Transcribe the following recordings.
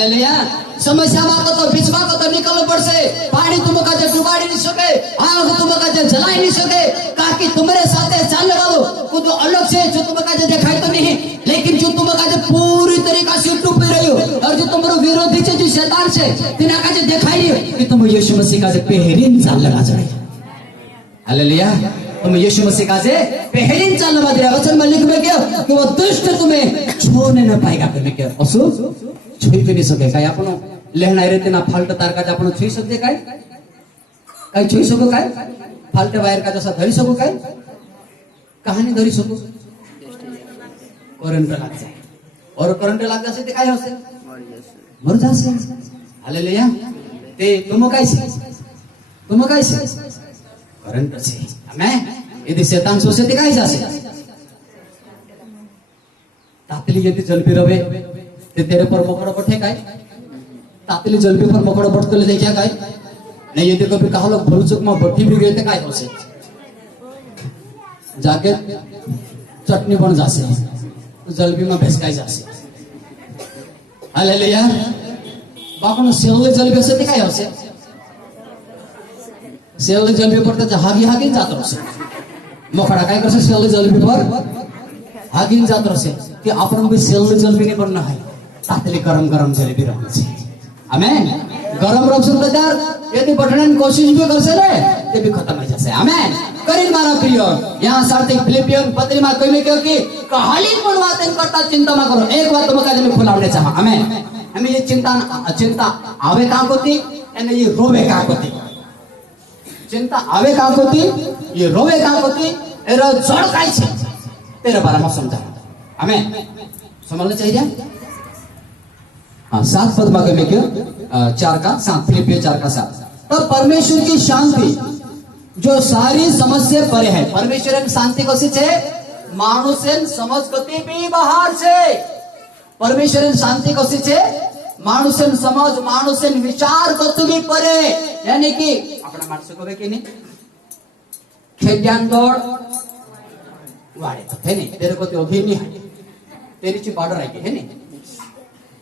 Hallelujah. समस्या में तो बीच में तो निकल पड़से, पानी तुमका जे डुबाड़ी नहीं सके, आग तुमका जे जलाई नहीं सके, ताकि तुम्हारे साथ चलने वालों को जो अलग से जो तुमका जे दिखाई तो नहीं, लेकिन जो तुमका जे पूरी तरीका से टूट रही हो, और जो तुम्हारे विरोधी से जो शैतान से तिना का जे दिखाई नहीं कि तुम यीशु मसीह का जे पहरीन चाल लगा जाए। हालेलुया। तुम यीशु मसीह का जे पहरीन चाल लगा दे। वचन में लिख में क्या कि वो दुष्ट तुम्हें छूने न पाएगा। तुम्हें क्या असुर छुई भी नहीं सके। काय आपण लेहना रहते ना फाल्ट तार का आपण छुई सकते काय? काय छुई सको काय? फाल्ट वायर का जसा धरी सको काय? कहानी धरी सको? करंट लाग जाए, और करंट लाग जासे ते काय होसे? मर जासे। हालेलुया। ते तुम काय से? तुम काय से? करंट से। आमेन। यदि शैतान सोचे ते काय जासे? तातली यदि जलपी रवे ते तेरे पर मकड़ पठे काय? तातली जलपी पर मकड़ पड़ते ले देखा काय? नहीं यदि कभी कहा लोग भूलचूक में भट्टी भी गए थे काय होसे? जाके चटनी बन जासे, जलपी में भेसकाई जासे। हालेलुया। बापन सेवले जलपी से ते काय होसे? सेवले जलपी पर तो हागी हागी जात रसे। मकड़ा काय करसे सेवले जलपी पर हागिन जात रसे कि आपण भी सेवले जलपी नहीं बनना है, तातली गरम गरम जलेबी रहना चाहिए। आमेन। गरम रख सुन बेदार यदि बढ़ने की कोशिश भी कर से ले ते भी खत्म हो जासे। आमेन। करीन मारा प्रिय यहाँ सार्थक फिलिपियन पत्री में कही में क्यों कि कहाली गुणवातन करता चिंता मत करो। एक बात तुमका जे मैं खुलावने चाहा। आमेन। हमें ये चिंता आवे का होती एने ये रोवे का होती। चिंता आवे का होती, ये रोवे का होती, एरो जड़ काई छे तेरे बारे में समझा। आमेन। समझना चाहिए। हाँ 7 पद में कहे क्यों 4 का 7 फिलिपियन 4 का 7। तब परमेश्वर की शांति जो सारी समझ से परे है। परमेश्वर की शांति कशी छे? मानुषेन समझ गति भी बाहर छे। परमेश्वर की शांति कशी छे? मानुषेन समझ मानुषेन विचार गति भी परे। यानी कि अपना मानस को के नहीं खेड्यान दौड़ वाड़े है नहीं तेरे को तो भी नहीं है, तेरी ची बॉर्डर आई है नहीं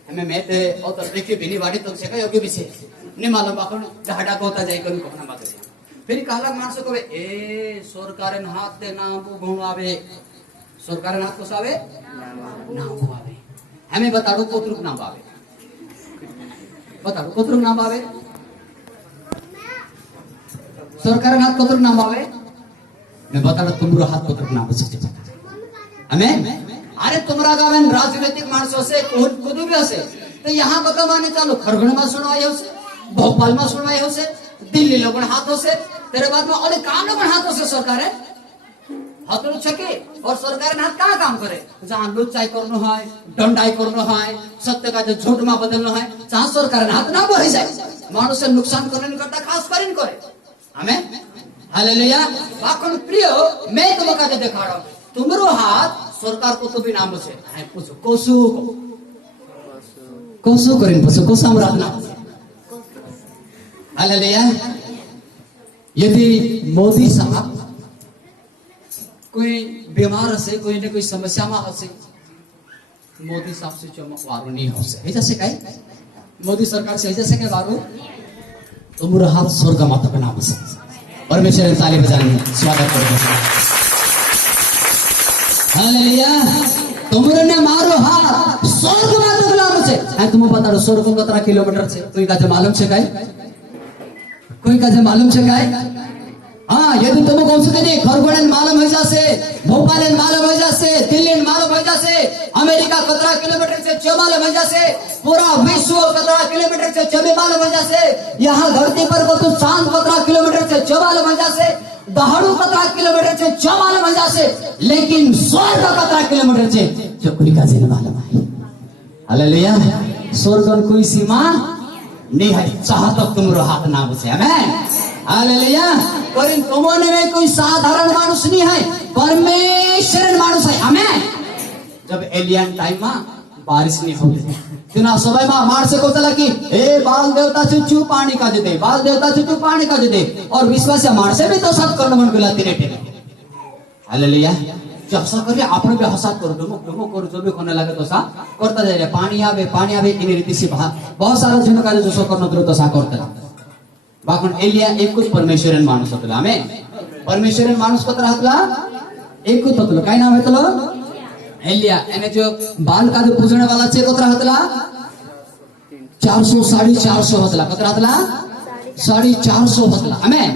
हमें मैं ते और तो देखिए बिनी वाड़ी तो से का योग्य भी से नहीं मालूम बाकन ढाडा को होता जाए कभी कोना बात है। फिर काला मानस को ए सरकार ने हाथ दे नाम को आवे, सरकार ने हाथ को सावे नाम को आवे। हमें बताड़ो कोतरुक नाम आवे, बताड़ो कोतरुक नाम आवे, सरकार ने हाथ कोतरुक नाम आवे। मैं बताड़ा तुमरो हाथ कोतरुक नाम से। आमेन। अरे तुम्हारा गावन राजनीतिक मानसों से खुद भी हसे तो यहाँ बता माने चालो खरगोन में सुनवाई हो से, भोपाल में सुनवाई हो से, दिल्ली लोगन हाथों से, तेरे बाद में अरे काम लोगन हाथों से सरकार है हाथों छके। और सरकार ने हाथ कहाँ काम करे? जहाँ लुचाई करनो है, दंडाई करनो है, सत्य का जो झूठ में बदलनो है, जहाँ सरकार ने हाथ ना बढ़ जाए मानुष से नुकसान करने करता खास करें करे। हमें हालेलुया। बाकन प्रिय मैं तुमका जो दिखा रहा हूँ तुम्हारो हाथ सरकार को तो भी नाम से पूछो कोसु कोसु करें पूछो कोसु हम रखना। हालेलुया। यदि मोदी साहब कोई बीमार हसे, कोई न कोई समस्या में हसे, मोदी साहब से चमकवारो नहीं हो से जैसे कहे मोदी सरकार से जैसे कहे वारो तुम्हारा हाथ स्वर्ग माता का नाम से। परमेश्वर ताली बजाने स्वागत करते। हालेलुया। तुमरे ने मारो हाथ स्वर्ग में तो नाम से। है तुम बता दो स्वर्ग कितना किलोमीटर से कोई का मालूम से काय? कोई का मालूम से काय? हाँ यदि तुम कौन से कहे खरगोन मालूम हो जासे, भोपाल मालूम हो जासे, दिल्ली मालूम हो जासे, अमेरिका 15 किलोमीटर से 4 मालूम हो जासे, पूरा विश्व 15 किलोमीटर से 4 मालूम हो जासे, यहाँ धरती पर को तो चांद 15 किलोमीटर से 4 मालूम हो जासे, दहाड़ू 15 किलोमीटर से 4 मालूम हो जासे, लेकिन स्वर्ग 15 किलोमीटर से जो कोई का जिन मालूम है। हालेलुया। स्वर्ग कोई सीमा नहीं है, चाह तो तुमरो हाथ ना बचे। आमेन। हालेलुया। पर इन तुमने में कोई साधारण मानुष नहीं है, परमेश्वर मानुष है। आमेन। जब एलियन टाइम में बारिश नहीं होती तिना समय में मार से को चला कि ए बाल देवता से चू पानी का दे, बाल देवता से चू पानी का दे, और विश्वास से मार से भी तो सब करने मन गुलाती रहते। हालेलुया। जैसा करिए आपण भी हसा करो डुमुक डुमुक करो जो भी कोने लगे तो सा करता जाए पानी आवे इन रीति से बहुत सारा जन का जो करना तो सा करता बाकून एलिया एकूच परमेश्वरन माणूस होतला आमेन परमेश्वरन माणूस कत राहतला एकूच होतलो काय नाव हेतलो एलिया एने जो बाल का जो पूजने वाला छे कत राहतला 400 450 होतला कत राहतला 450 होतला आमेन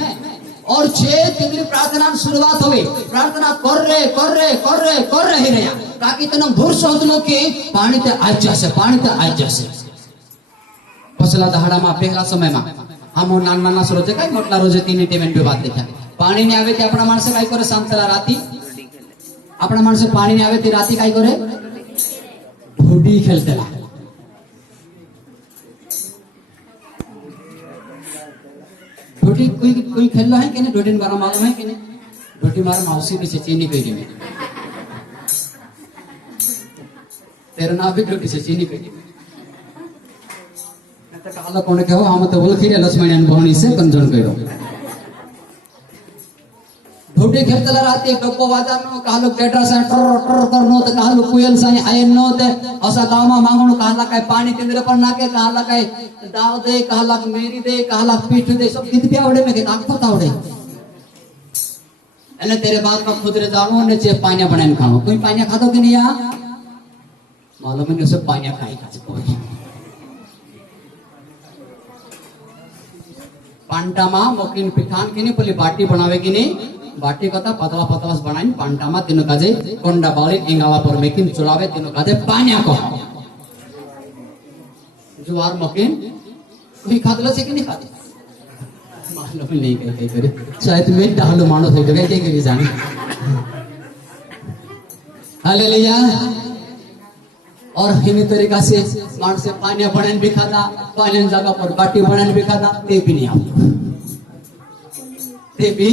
और 6 तिंगली प्रार्थना शुरुआत हो गई प्रार्थना कर रहे ही रहा ताकि तने भरोसा होतलो कि पानी ते आज जासे पसला दहाड़ा में पहला समय में हम नाना रोजे काय मोटला रोजे 3 टेमेंट पे बात देखा पानी ने आवे ते अपना माणसे काय करे सांतला राती अपना माणसे पानी ने आवे ते राती काय करे ढोडी खेलतेला ढोडी कोई खेलला है कि नहीं ढोडी मारा मालूम है कि नहीं ढोडी मारा मौसी भी चीनी कही में तेरा नाम भी ढोडी से चीनी कही तो कहाला कोने कहो हम तो बोल खिरे लक्ष्मण भवनी से कंजन करो ढोडी खेलतला राती एक डब्बो वाजानो कहालो केटरा से टर करनो तो कहालो कुयल साई आयनो ते असा गामा मांगणो कहाला काय पाणी केंद्र पर नाके कहाला काय दाव दे कहाला मेरी दे कहाला पीठ दे सब कित भी आवड़े में के ताकत आवड़े एने तेरे बात में खुद रे जानो ने चे पानी बनाने खाओ कोई पानी खातो कि नहीं या मालूम है सब पानी खाई खाते कोई पांटामा मकीन पिठान की नहीं पहले बाटी बनावे की नहीं बाटी कथा पतला पतला बनाई पांटामा तीनों काजे कोंडा बाली इंगावा पर मेकिन चुलावे तीनों काजे पानी को जुआर मकीन कोई खादला से कि नहीं खाते मालूम नहीं कहीं करे शायद मैं डालो मानो थे तो कहीं कहीं जाने हालेलुया और इन तरीका से मान से पानी बनाने भी खाता पानी जगह पर बाटी बनाने भी खाता ते भी नहीं आता ते भी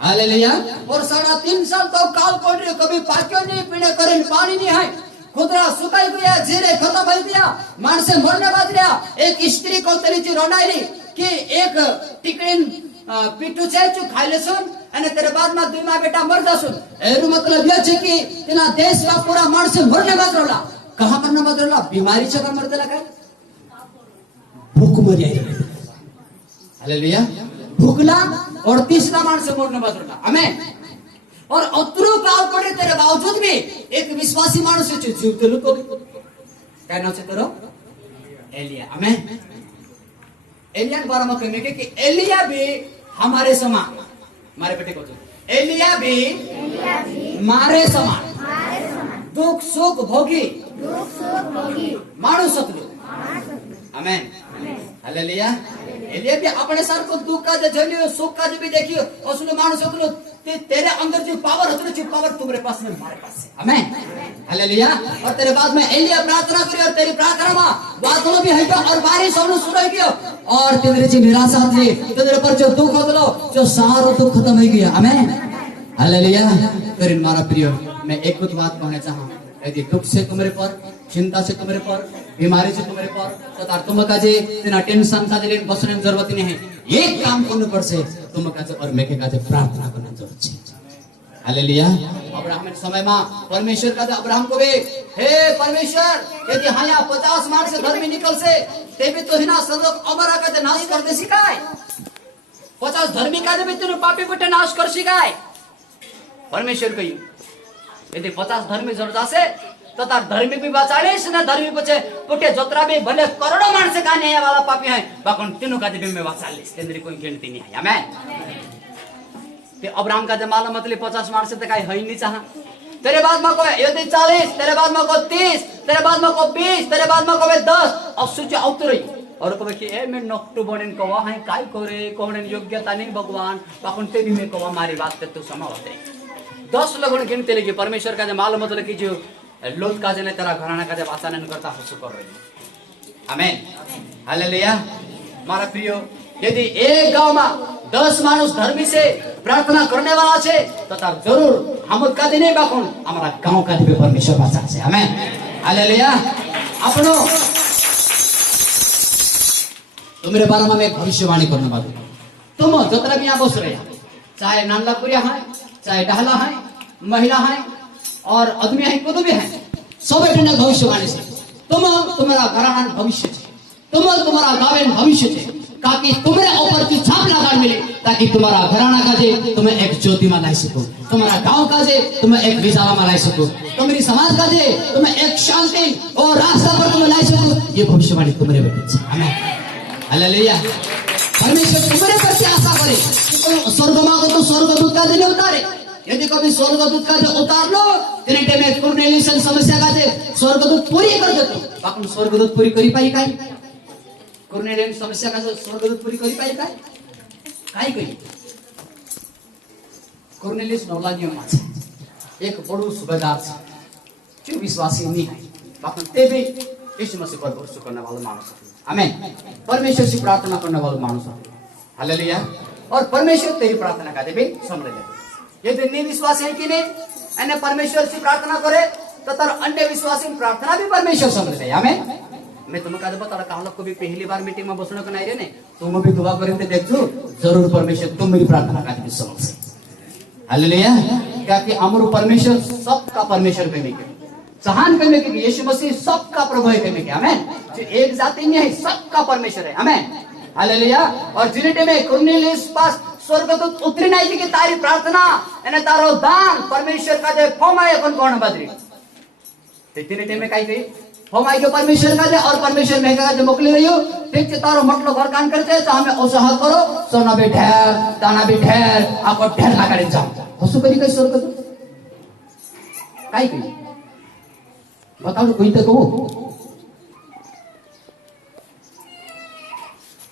हालेलुया और 3.5 साल तो काल पड़ रही कभी पाक्यो नहीं पीने करे पानी नहीं है खुदरा सुखाई गया जीरे खत्म हो गया मानसे मरने बाद रहा एक स्त्री को तरीची रोनाई कि एक टिकड़ीन पीटू छे जो खाइले सुन અને तेरे बाद में 2 माह बेटा मर जासुन एरू मतलब ये छे कि तेना देश का पूरा मानसे मरने बाद रोला कहां मरने बाद रोला बीमारी से का मरदेला काय भूख मर जाए हालेलुया भूखला और तीसरा मानसे मरने बाद रोला आमेन और अतरू काल पड़े तेरे बावजूद भी एक विश्वासी मानुष छे जीव तेलु तो काय नाम छे तेरो एलिया आमेन एलिया के बारे में कहने कि एलिया भी हमारे समान मारे बेटे को एलिया भी मारे समान दुख सुख भोगी मानुष सतलु आमेन हालेलुया एलिया भी अपने सर को दुख का झेलियो सुख का भी देखियो असली मानुष सतलु तेरे अंदर जो पावर होती है पावर तुम्हारे पास में हमारे पास है आमेन हालेलुया और तेरे बाद में एलिया प्रार्थना करी और तेरी प्रार्थना में बादलों भी है और बारिश होने शुरू हो गया और तेरे जी निराशा थी तेरे पर जो दुख होतलो जो सारो दुख खत्म हो गया आमेन हालेलुया करिन मारा प्रिय मैं एक कुछ बात कहना चाहूं यदि दुख से तुम्हारे पर चिंता से तुम्हारे पर बीमारी से तुम्हारे पर तो तार तुम का जे तेना टेंशन का जे बसने जरूरत नहीं है एक काम करने पर से तुम का जे और मैं के का जे प्रार्थना करना जरूरत है हालेलुया अब्राहम के समय में परमेश्वर का जे अब्राहम को भी हे परमेश्वर यदि हाया 50 मार से धर्मी निकल से ते भी तो हिना सदक अमरा का जे नाश कर दे सिकाय 50 धर्मी का जे भी तेरे पापी को नाश कर सिकाय परमेश्वर कही यदि 50 धर्मी जड़ जासे तो तार धर्मी भी बचाड़ीस ना धर्मी बचे पुटे जोतरा भी भले करोड़ों मानसे खाने आने वाला पापी है बाकन तीनों का भी में बचाड़ीस तेंद्री कोई गिनती नहीं है आमेन ते अब्राहम का जमाला मतलब 50 मानसे तक है ही नहीं चाहा तेरे बाद में को यदि 40 तेरे बाद में को 30 तेरे बाद में को 20 तेरे बाद में को 10 अब सूची औतरी और को कि ए मैं नक्टू बनेन कवा है काय करे कोणन योग्यता नहीं भगवान बाकन ते भी में कवा मारी बात ते तू समावते 10 लोगों गिनते लगे परमेश्वर का जमाल मतलब कि जो लोट का जने तेरा घराना का जब आचरण करता हसु कर रही आमेन हालेलुया मारा प्रिय यदि एक गांव में 10 मानुष धर्मी से प्रार्थना करने वाला छे तो तार जरूर हम का दिन नहीं बाकुन हमारा गांव का भी परमेश्वर बचा छे आमेन हालेलुया अपनो तुम्हारे बारे में मैं भविष्यवाणी करने वाला तुम जतरा भी यहां बस रहे चाहे नानलापुरिया है चाहे डहला है महिला है और आदमी है, कोई भी है, सब एटने भविष्यवाणी से तुम्हारा घराना भविष्य है, तुम्हारा गावेन भविष्य है, ताकि तुम्हारे ऊपर की छाप लगा मिले, ताकि तुम्हारा घराना का जे तुम्हें एक ज्योति में लाई सको, तुम्हारा गांव का जे तुम्हें एक विचारा में लाई सको, तुम्हारी समाज का जे तुम्हें एक शांति और रास्ता पर तुम्हें लाई सको। ये भविष्यवाणी तुम्हारे बेटे से। आमीन, हालेलुया। परमेश्वर तुम्हारे पर से आशा करे कि स्वर्ग मांगो तो स्वर्गदूत का दिन उतारे। यदि कभी स्वर्गदूत का जो उतार लो, तिने में कुरनेलियस समस्या का जे स्वर्गदूत पूरी कर देतो, बाकी स्वर्गदूत पूरी करी पाई काय? कुरनेलियस समस्या का जो स्वर्गदूत पूरी करी पाई काय? काय करी? कुरनेलियस नौलानियों में छे, एक बड़ो सुबेदार छे, जो विश्वासी नहीं है, बाकी ते भी यीशु मसीह पर भरोसा करने वाला मानुस है। आमीन। परमेश्वर से प्रार्थना करने वाला मानुस है। हालेलुया। और परमेश्वर तेरी प्रार्थना का भी सुन ले। यदि निर्विश्वासी है कि नहीं, अन्य परमेश्वर से प्रार्थना करे तो तर अन्य विश्वासी प्रार्थना भी परमेश्वर सुन ले। आमीन। मैं तुम्हें कहा बता रहा लोग को भी पहली बार मीटिंग में बसने को नहीं रहे, तुम भी दुआ करें देखो जरूर परमेश्वर तुम मेरी प्रार्थना का भी सुन से। हालेलुया। क्या कि अमर परमेश्वर सबका परमेश्वर पे नहीं जहान करने के यीशु मसीह सबका प्रभु है करने के। आमीन। जो एक जाति में है, सबका परमेश्वर है। आमीन, हालेलुया। और जिने में कुरनेलियस पास स्वर्गदूत उतरी नहीं थी कि तारी प्रार्थना एने तारो दान परमेश्वर का जे फमाए अपन कोण बदरी ते जिने में काई गई फमाए के परमेश्वर का जे और परमेश्वर में का जे मोकली रहियो ठीक से तारो मतलब घर कान करते तो हमें उत्साह करो, सोना भी ढेर, दाना भी ढेर, आपको ढेर लगा दे जाओ। हसु करी गई स्वर्गदूत काई गई बताओ कोई तो कहो।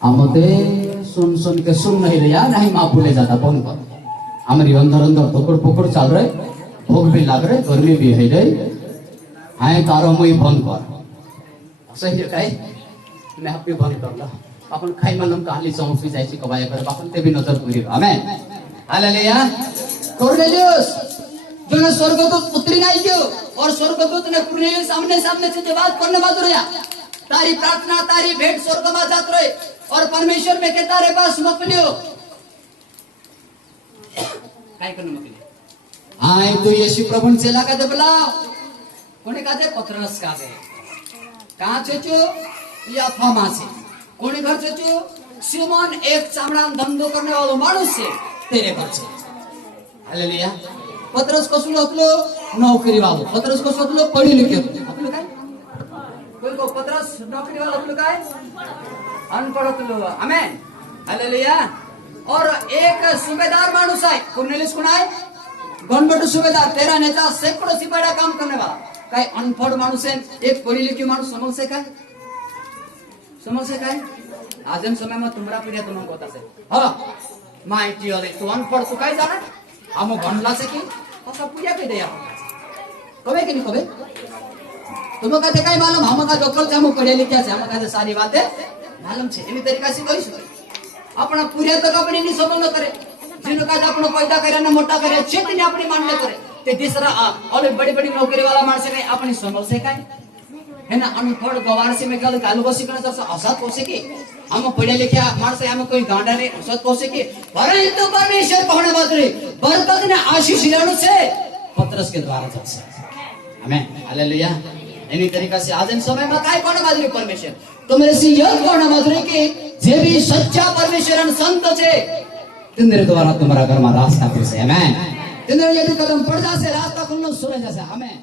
हमते सुन के सुन नहीं रहा, नहीं माँ भूले जाता कौन कर। हमारी अंदर अंदर पकड़ पकड़ चल रहे, भूख भी लग रहे, गर्मी भी है रही, आए तारो मुई बंद कर सही है काई मैं अपनी बंद कर ला अपन खाई मालूम कहाली चौक भी जाइए कबाया कर बापन ते भी नजर पूरी। आमीन, हालेलुया। कुरनेलियस जो ने स्वर्गदूत उतरी नहीं क्यों और स्वर्गदूत ने कुरनेलियस सामने सामने से जवाब करने बात रहा, तारी प्रार्थना तारी भेंट स्वर्ग में जात रहे और परमेश्वर में के तारे पास मोकलियो काय करने मोकलियो आए तो यीशु प्रभु से लगा दे बोला कोने काजे पत्रस काजे कहां छेचो या फामा से कोने घर छेचो सिमोन एक चामड़ा धंधो करने वाला मानुस से तेरे घर से। हालेलुया। पत्रस को सुनो अपलो नौकरी वालो, पत्रस को सुनो पढ़ी लिखे अपलो काय कोई को पत्रस नौकरी वाला अपलो काय अनपढ़ अपलो। आमीन, हालेलुया। और एक सूबेदार मानुस है कुरनेलियस कौन है गणबट सूबेदार तेरा नेता सैकड़ों सिपाही काम करने वाला काय अनपढ़ मानुस है एक पढ़ी लिखी मानुस समझ से काय आजम समय में तुम्हारा पीढ़िया तुम को से हां माइटी वाले तू अनपढ़ तू काय जाना हम भनला से की सब पूजा के दिया कबे कि नहीं कबे तुम कहते काय मालूम हम का डॉक्टर से हम पढ़े लिखे से हम कहते सारी बातें मालूम छे एनी तरीका से कहिस अपना पूरा तक अपने नहीं समझ करे जिनो का अपनो पैदा करे ना मोटा करे चित ने अपनी मान्य करे ते तीसरा और बड़ी बड़ी नौकरी वाला मानस है अपनी समझ से काय है ना अनपढ़ गवार से में गल गालू बसी करना तो असत कोसे के हम पढ़े लिखे मानस हम कोई गांडा ने असत कोसे के परंतु परमेश्वर कहने बात रे बरकत ने आशीष लेने से पत्रस के द्वारा जैसे। आमीन, हालेलुया। एनी तरीका से आज इन समय में काय कोण बात रे परमेश्वर तुमरे से यह कोण बात रे के जे भी सच्चा परमेश्वर संत छे तिंदरे द्वारा तुम्हारा घर में रास्ता खुलसे। आमीन, तिंदरे यदि कदम पड़ जासे रास्ता खुलनो सुने जैसे। आमीन।